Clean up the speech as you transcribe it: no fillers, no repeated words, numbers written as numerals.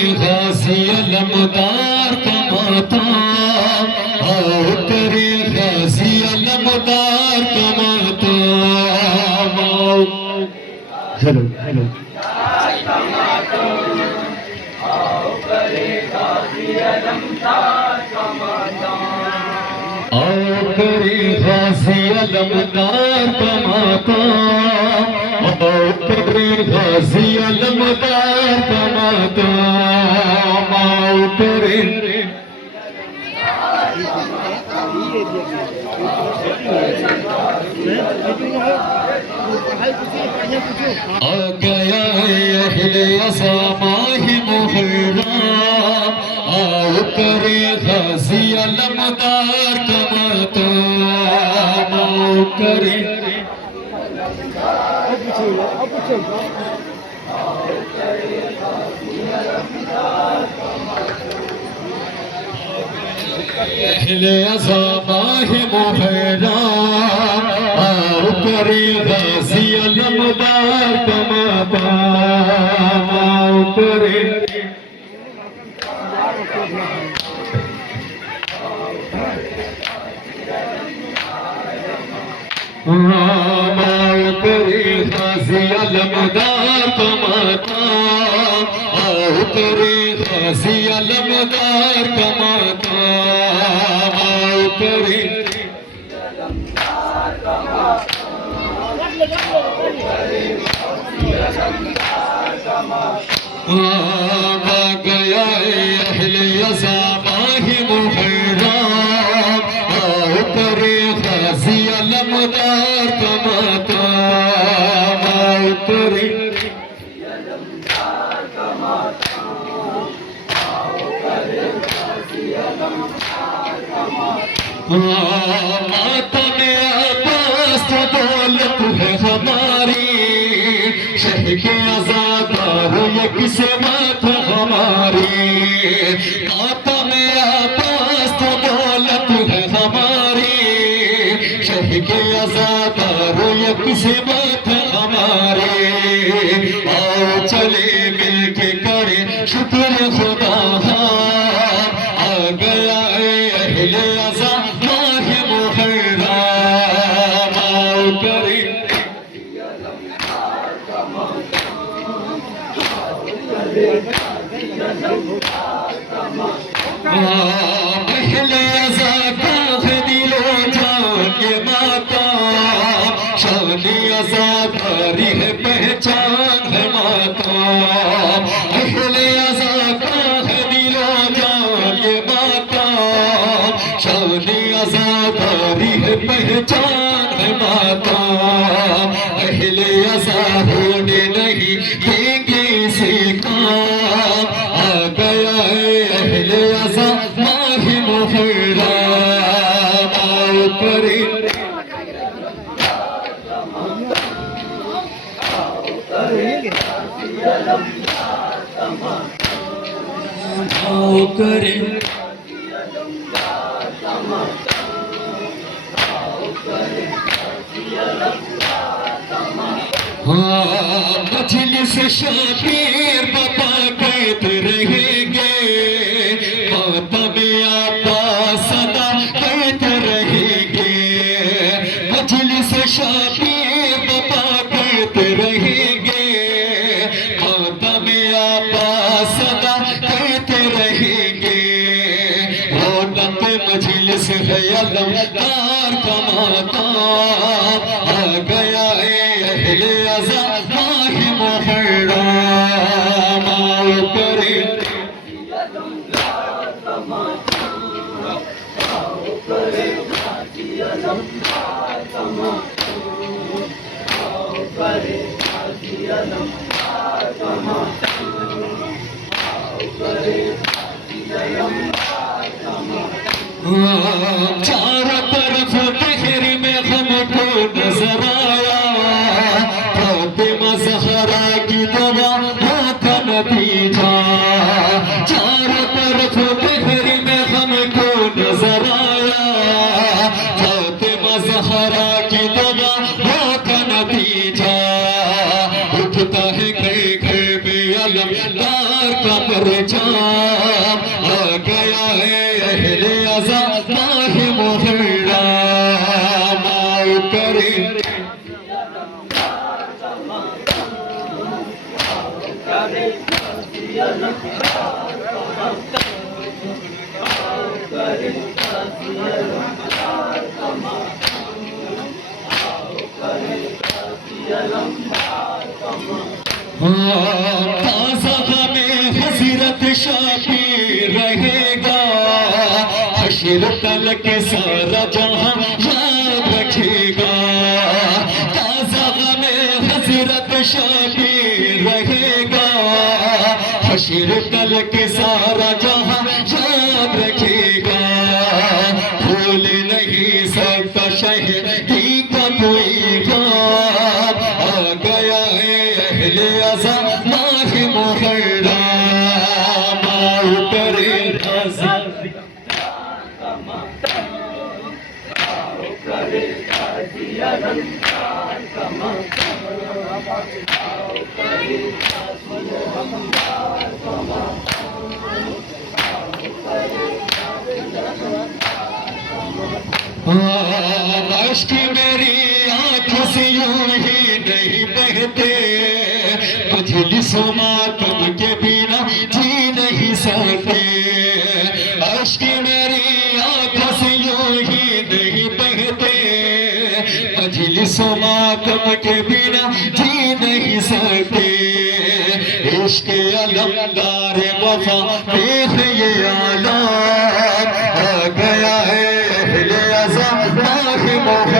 गाजी अलमदार का मातम, आओ करे गाजी अलमदार का मातम। हेलो हेलो आओ करे गाजी अलमदार का मातम, आओ करे गाजी अलमदार का मातम, आओ करे आ गया अहले अज़ामाहि मुहर्रम, आओ करे गाजी अलमदार का मातम, आओ करे अहले अज़ामाहि मुहर्रम, आओ करे गाजी अलमदार का मातम, आओ करे आओ करे गाजी अलमदार का मातम, आओ करे गाजी अलमदार का मातम, आओ करे आ गया अहले अज़ामाहि मुहर्रम, आओ करे गाजी अलमदार का मातम, आओ करे मातम अब्बास तो दौलत है हमारी, शह के आज़ादार ये किस्मत हमारी। मातम अब्बास तो दौलत है हमारी, शह के आज़ादार ये किस्मत हमारी। आओ चले मिलके करे शुक्र खुदा, आ गया अहले अज़ामाहि मुहर्रम, आओ करे अहले अज़ा का है दिलो जान ये मातम, शान अज़ादारी है पहचान है मातम। अहले अज़ा का है दिलो जान ये मातम, शान अज़ादारी है पहचान है मातम। अहले अज़ा होने नहीं देंगे इसे काम, आ गया अहले अज़ामाहि मुहर्रम, आओ करे आओ करे मजलिस शाबीर बाबा कहते रहेंगे, मातम अब्बास सदा कहते रहेंगे। मजलिस शाबीर बाबा कहते रहेंगे, मातम अब्बास सदा कहते रहेंगे। रौनक मजलिस है अलमदार का मातम, आ गया अहले अज़ामाहि मुहर्रम, आओ करे चारों तरफ बहर में हमको नजर आया, फातिमा ज़हरा की दवा का नतीजा। चारों तरफ बहर में हमको नजर आया, फातिमा ज़हरा की दवा का नतीजा। उठता है घर घर में अलमदार का परचाम आ गया है अहले अज़ा माह मुहर्रम आओ करे ताज़ा में हज़रत शाफी रहेगा हश्र तलक सारा जहां याद रखेगा ताज़ा में हज़रत शाफी रहेगा हश्र तलक सारा जहां याद रखेगा भूल नहीं सकता शहीदी का कोई बाप आ गया है अहले अज़ा माह मुहर्रम आओ करे राज़ा अश्क मेरी आंखों से यूं ही नहीं बहते मजलिसों मातम के बिना जी नहीं सकते अश्क मेरी आंखों से यूं ही नहीं बहते मजलिसों मातम के बिना जी नहीं सकते इश्क अलमदार वफा देख ये आलम आ गया है अहले अज़ा माह मुहर्रम